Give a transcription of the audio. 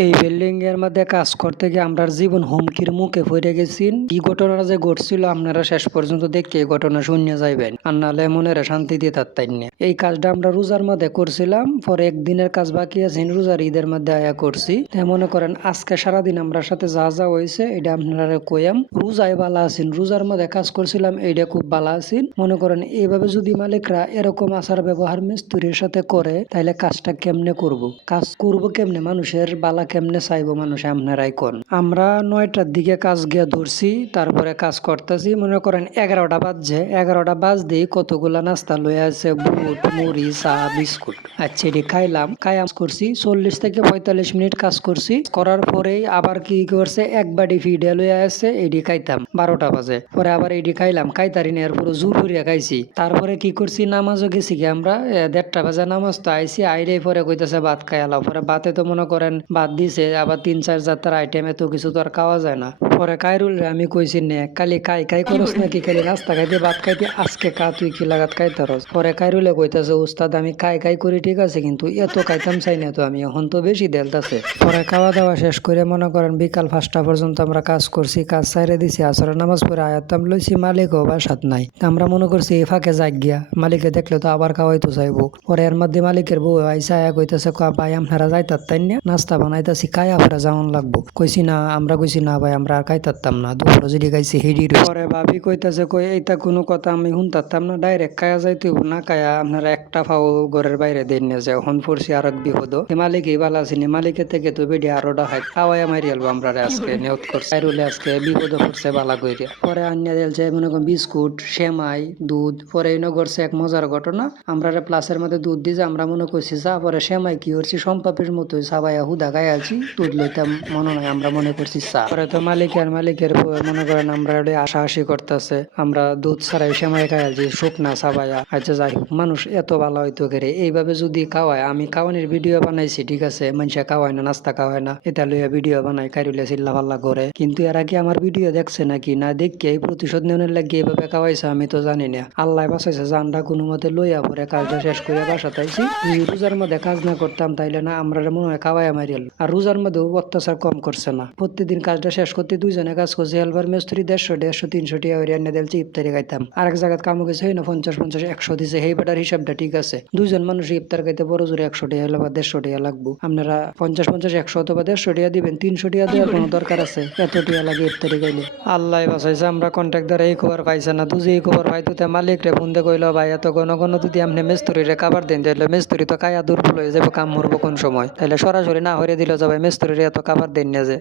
এই বিল্ডিং এর মধ্যে কাজ করতে গিয়ে আমরা জীবন হুমকির মুখে পড়ে গেছি। কি ঘটনাটা যে ঘটছিল আপনারা শেষ পর্যন্ত দেখে এই ঘটনা শুনে যাইবেন, আর নাহলে মনের শান্তি দিয়ে থাকতেন না। এই কাজটা আমরা রোজার মধ্যে করছিলাম, পরে একদিনের কাজ বাকি আছে রোজার ঈদের মধ্যে আয়া করছি। তাই মনে করেন আজকে সারাদিন আমরা সাথে যা যা হয়েছে এটা আপনারা কইয়াম। রোজায় ভালো আছেন, রোজার মধ্যে কাজ করছিলাম, এইটা খুব ভালো আছেন। মনে করেন এইভাবে যদি মালিকরা এরকম আচার ব্যবহার মিস্ত্রির সাথে করে তাহলে কাজটা কেমনে করব, কাজ করব কেমনে, মানুষের বালা কেমনে চাইবো মানুষ, আপনারাই কোন। আমরা 9টার দিকে কাজ গিয়া ধরছি, তারপরে কাজ করতেছি। মনে করেন 11টা বাজছে, 11টা বাজতেই কতগুলা নাস্তা লয়ে আছে, বুট মুড়ি চা বিস্কুট। আচ্ছা এটি খাইলাম, করছি 40 থেকে 45 মিনিট কাজ করছি। করার পরেই আবার কি করছে, এক বাড়ি ফিডে লয়ে আছে, এটি খাইতাম 12টা বাজে। পরে আবার এটি খাইলাম, খাইতারি না, এরপরে জোর করিয়া খাইছি। তারপরে কি করছি, নামাজও গেছি কি আমরা 1:30 বাজে নামাজ তো আইছি, আইরে পরে কইতেছে ভাত খাইলাম। পরে ভাতে তো মনে করেন ভাত দিছে, আবার 3-4 জাতের আইটেম, এত কিছু তো আর খাওয়া যায় না। পরে কাইরুল রে আমি কইছি নে কালি কাই করস নাকি, খালি নাস্তা খাইতে ভাত খাইতে, আজকে কা তুই কি লাগাত খাইতারস। পরে কাইরুলে কইতাছে উস্তাদ আমি কাই করি ঠিক আছে, কিন্তু এত খাইতাম চাই না তো আমি, এখন তো বেশি দেলতাছে। পরে খাওয়া দাওয়া শেষ করে মনে করেন বিকাল 5টা পর্যন্ত আমরা কাজ করছি, কাজ সাইরে দিছি। আসরের নামাজ পড়ে আয়াতাম লইছি, মালিকও বাসাত নাই। আমরা মনে করছি এই ফাঁকে যাই গিয়া, মালিকে দেখলে তো আবার খাওয়াইতো চাইবো। পরে এর মধ্যে মালিকের বউ আইসা আয়া কইতাছে ভাই আপনারা যাইতারতাইন না, নাস্তা বানাইতাছি খাইয়া পরে যাওয়ান লাগবো। কইছি না, আমরা কইছি না ভাই আমরা আর খাইতারতাম না, দুপুরে যদি খাইছি হেডি। পরে ভাবি কইতাছে এইটা কোনো কথা আমি শুনতারতাম না, ডাইরেক্ট খায়া যাইতে হইব, না খায়া আপনারা একটা ফাও ঘরের বাইরে দেন না যায়। হন পড়ছি আর এক বিপদ। মালিকই ভালো আসেনি, মালিকের থেকে তো বেডি আরোটা হয় খাওয়াইয়া মারি আলবো আমরা আজকে নিয়ত করছে। আইরুলে আজকে বিপদ পড়ছে বালা কইরা। পরে আনিয়া দিলছে মনে করেন বিস্কুট সেমাই দুধ। পরে এনে করছে এক মজার ঘটনা, আমরা প্লাসের মধ্যে দুধ দিয়েছে, আমরা মনে করছি চা। পরে সেমাই কি করছি সম্পাপের মতো সাবাইয়া হুদা গায়ে আছি, দুধ লইতাম মনে নয়, আমরা মনে করছি চা। পরে তো মালিকের মনে করেন আমরা আশাআশি করতেছে, আমরা দুধ ছাড়াই সেমাই খাই আছি শুকনা সাবাইয়া। আচ্ছা যাই হোক, মানুষ এত ভালো হইতো করে এইভাবে যদি খাওয়ায়। আমি খাওয়ানোর ভিডিও বানাইছি ঠিক আছে, মানুষে খাওয়ায় না, নাস্তা খাওয়ায় না, এটা লইয়া ভিডিও বানাই, কাইরুলে চিল্লা পাল্লা করে। কিন্তু এরা কি আমার ভিডিও দেখছে নাকি না, দেখে এই প্রতিশোধ নেওয়ার লাগে এইভাবে খাওয়াইছে আমি তো জানি না। আল্লাহ বাঁচাইছে, জানটা কোনো মতে লইয়া পরে কাজটা শেষ করে বাসাতে আইছি। রোজার মধ্যে কাজ না করতাম তাইলে না আমরা মনে হয় খাওয়াইয়া মারিয়াল। আর রোজার মধ্যেও অত্যাচার কম করছে না, প্রতিদিন কাজটা শেষ করতে দুইজনে কাজ করছে। হেলবার মিস্ত্রি 150-150-300 টাকা হইয়া এনে দিলছে, ইফতারি খাইতাম। আরেক জায়গায় কামো গেছে হয় না 50-50-100 দিছে, সেই বেটার হিসাবটা ঠিক আছে। দুইজন মানুষ ইফতার খাইতে বড় জোরে 100 টাকা হলে বা 150 টাকা লাগবো। আপনারা 50-50-100 অথবা 150 টাকা দিবেন, 300 টাকা দেওয়ার কোনো দরকার আছে? এত টাকা লাগে ইফতারি খাইলে। আল্লাহ বাঁচাইছে, আমরা কন্ট্রাক্টর এই খবর পাইছে না, দুজি এই খবর পাইতো মালিক রে ফোন দিয়ে কইলো ভাই এত ঘন ঘন যদি আপনি মিস্ত্রি রে খাবার দেন তাহলে মিস্ত্রি তো কায়া দুর্বল হয়ে যাবে, কাম মরবো কোন সময়। তাহলে সরাসরি না হরে দিল যাবে, মিস্ত্রি রে এত খাবার দেন না যে।